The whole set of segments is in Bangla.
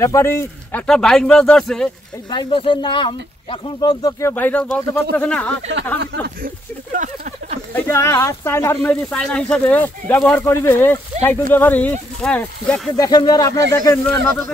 ব্যাপারী একটা বাইক বাস ধরছে, এই বাইক বাসের নাম এখন পর্যন্ত কেউ ভাইরাল বলতে পারতেছে না। এটা চায়নার মেরি চায়না হিসাবে ব্যবহার করিবে সাইকেল ব্যাপারী। হ্যাঁ, দেখেন আপনারা দেখেন।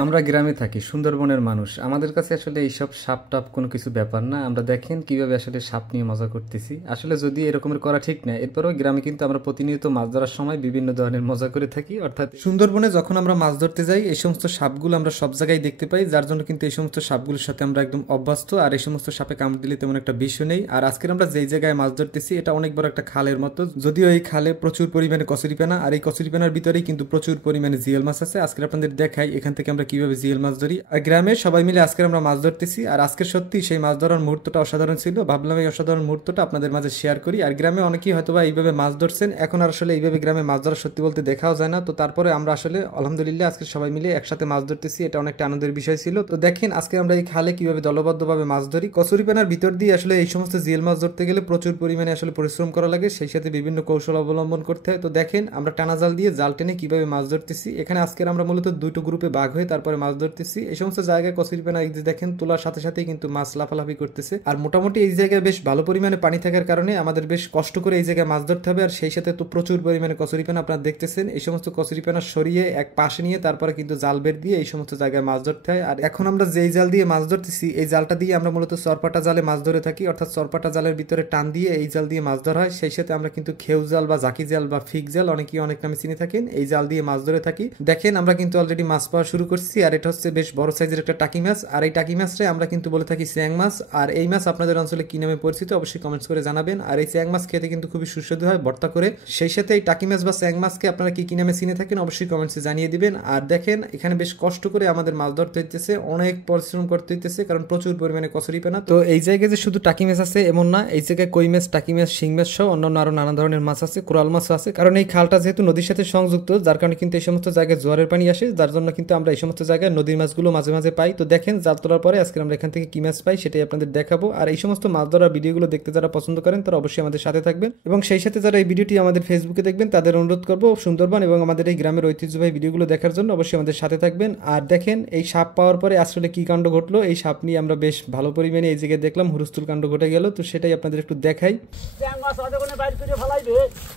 আমরা গ্রামে থাকি, সুন্দরবনের মানুষ, আমাদের কাছে আসলে এইসব সাপ টাপ কোনো কিছু ব্যাপার না। আমরা দেখেন কিভাবে আসলে সাপ নিয়ে মজা করতেছি। আসলে যদি এরকমের করা ঠিক না, এরপরও গ্রামে কিন্তু আমরা প্রতিনিয়ত মাছ ধরার সময় বিভিন্ন ধরনের মজা করে থাকি। অর্থাৎ সুন্দরবনে যখন আমরা মাছ ধরতে যাই, এই সমস্ত সাপগুলো আমরা সব জায়গায় দেখতে পাই, যার জন্য কিন্তু এই সমস্ত সাপগুলোর সাথে আমরা একদম অভ্যস্ত। আর এই সমস্ত সাপে কামড় দিলে তেমন একটা বিষ নেই। আর আজকের আমরা যেই জায়গায় মাছ ধরতেছি, এটা অনেক বড় একটা খালের মতো, যদিও এই খালে প্রচুর পরিমাণে কচুরিপানা, আর এই কচুরিপানার ভিতরেই কিন্তু প্রচুর পরিমাণে জিএল মাছ আছে। আজকে আপনাদের দেখাই এখান থেকে আমরা কিভাবে জিএল মাছ ধরি। আর গ্রামে সবাই মিলে আজকে আমরা মাছ ধরতেছি। আর আজকে সত্যি সেই মাছ ধরার মুহূর্তটা অসাধারণ ছিল। ভাবলাম এই অসাধারণ মুহূর্তটা আপনাদের মাঝে শেয়ার করি। আর গ্রামে অনেকেই হয়তোবা এইভাবে মাছ ধরছেন, এখন আর আসলে এইভাবে গ্রামে মাছ ধরা সত্যি বলতে দেখাও যায় না। তো তারপরে আমরা আসলে আলহামদুলিল্লাহ আজকে সবাই মিলে একসাথে মাছ ধরতেছি, এটা অনেকটা আনন্দের বিষয় ছিল। তো দেখেন আজকে আমরা এই খালে কিভাবে দলবদ্ধভাবে মাছ ধরি। কচুরিপানার ভিতর দিয়ে আসলে এই সমস্ত জিএল মাছ ধরতে গেলে প্রচুর পরিমাণে আসলে পরিশ্রম করা লাগে, সেই সাথে বিভিন্ন কৌশল অবলম্বন করতে হয়। তো দেখেন আমরা টানা জাল দিয়ে জাল টেনে কিভাবে মাছ ধরতেছি। এখানে আজকে আমরা মূলত দুটো গ্রুপে ভাগ হয়ে তারপরে মাছ ধরতেছি। এই সমস্ত জায়গায় কচুরিপানা এই যে দেখেন তোলার সাথে সাথেই কিন্তু মাছ লাফালাফি করতেছে। আর মোটামুটি এই জায়গায় বেশ ভালো পরিমাণে পানি থাকার কারণে আমাদের বেশ কষ্ট করে এই জায়গায় মাছ ধরতে হবে। আর সেই সাথে তো প্রচুর পরিমাণে কচুরিপানা আপনারা দেখতেছেন। এই সমস্ত কচুরিপানা সরিয়ে এক পাশে নিয়ে তারপরে কিন্তু জাল বের দিয়ে এই সমস্ত জায়গায় মাছ ধরতে হয়। আর এখন আমরা যেই জাল দিয়ে মাছ ধরতেছি, এই জালটা দিয়ে আমরা মূলত চরপাটা জালে মাছ ধরে থাকি। অর্থাৎ চরপাটা জালের ভিতরে টান দিয়ে এই জাল দিয়ে মাছ ধরা হয়। সেই সাথে আমরা কিন্তু খেউ জাল বা জাকি জাল বা ফিক জাল অনেকেই অনেক নামে চিনে থাকেন, এই জাল দিয়ে মাছ ধরে থাকি। দেখেন আমরা কিন্তু অলরেডি মাছ পাওয়া শুরু করছি। আর এটা হচ্ছে বেশ বড় সাইজের একটা টাকি মাছ। আর এই টাকি মাছটাই আমরা কিন্তু বলে থাকি চ্যাং মাছ। আর এই মাছ আপনাদের অঞ্চলে কি নামে পরিচিত অবশ্যই কমেন্টস করে জানাবেন। আর এই চ্যাং মাছ খেতে কিন্তু খুবই সুস্বাদু হয় ভর্তা করে। সেই সাথে এই টাকি মাছ বা চ্যাং মাছকে আপনারা কি নামে চিনে থাকেন অবশ্যই কমেন্টসে জানিয়ে দিবেন। আর দেখেন এখানে বেশ কষ্ট করে আমাদের মাছ ধরতে হইতেছে, অনেক পরিশ্রম করতে হইতেছে, কারণ প্রচুর পরিমাণে কচুরিপানা। তো এই জায়গায় যে শুধু টাকি মাছ আছে এমন না, এই জায়গায় কই মাছ, টাকি মাছ, শিং মাছ সহ অন্যান্য আরো নানা ধরনের মাছ আছে, কোরাল মাছ আছে। কারণ এই খালটা যেহেতু নদীর সাথে সংযুক্ত, যার কারণে কিন্তু এই সমস্ত জায়গায় জোয়ারের পানি আসে, যার জন্য কিন্তু আমরা এই সমস্ত জায়গায় নদীর মাছগুলো মাঝে মাঝে পাই। তো দেখেন জাল তোলার পরে আজকে আমরা এখান থেকে কি মাছ পাই সেটাই আপনাদের দেখাবো। আর এই সমস্ত মাছ ধরার ভিডিওগুলো দেখতে যারা পছন্দ করেন তারা অবশ্যই আমাদের সাথে থাকবেন, এবং সেই সাথে যারা এই ভিডিওটি আমাদের ফেসবুকে দেখবেন তাদের অনুরোধ করবো সুন্দরবন এবং আমাদের এই গ্রামের ঐতিহ্যবাহী ভিডিওগুলো দেখার জন্য অবশ্যই আমাদের সাথে থাকবেন। আর দেখেন এই সাপ পাওয়ার পরে আসলে কি কাণ্ড ঘটলো, এই সাপ নিয়ে আমরা বেশ ভালো পরিমাণে এই জায়গায় দেখলাম হুলস্থুল কাণ্ড ঘটে গেল। তো সেটাই আপনাদের একটু দেখাই।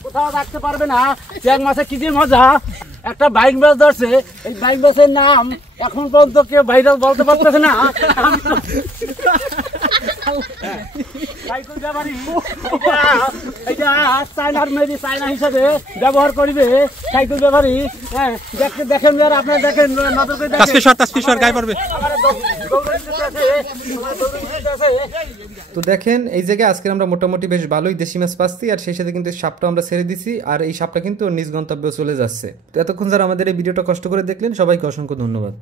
কোথাও রাখতে পারবে না, চ্যাং মাছে কি যে মজা। একটা বাইক বাস ধরছে, এই বাইক বাসের নাম এখন পর্যন্ত কেউ ভাইরাল বলতে পারতেছে না। সাইকেল ব্যাপারী এটা চায়নার মেরি চায়না হিসাবে ব্যবহার করিবে সাইকেল ব্যাপারী। হ্যাঁ, দেখেন আপনারা দেখেন, নজর করে দেখেন। তো দেখেন এই জায়গায় আজকে আমরা মোটামুটি বেশ ভালোই দেশি মাছ পাচ্ছি। আর সেই সাথে কিন্তু সাপটা আমরা ছেড়ে দিছি, আর এই সাপটা কিন্তু নিজ গন্তব্যে চলে যাচ্ছে। তো এতক্ষণ যারা আমাদের এই ভিডিওটা কষ্ট করে দেখলেন সবাইকে অসংখ্য ধন্যবাদ।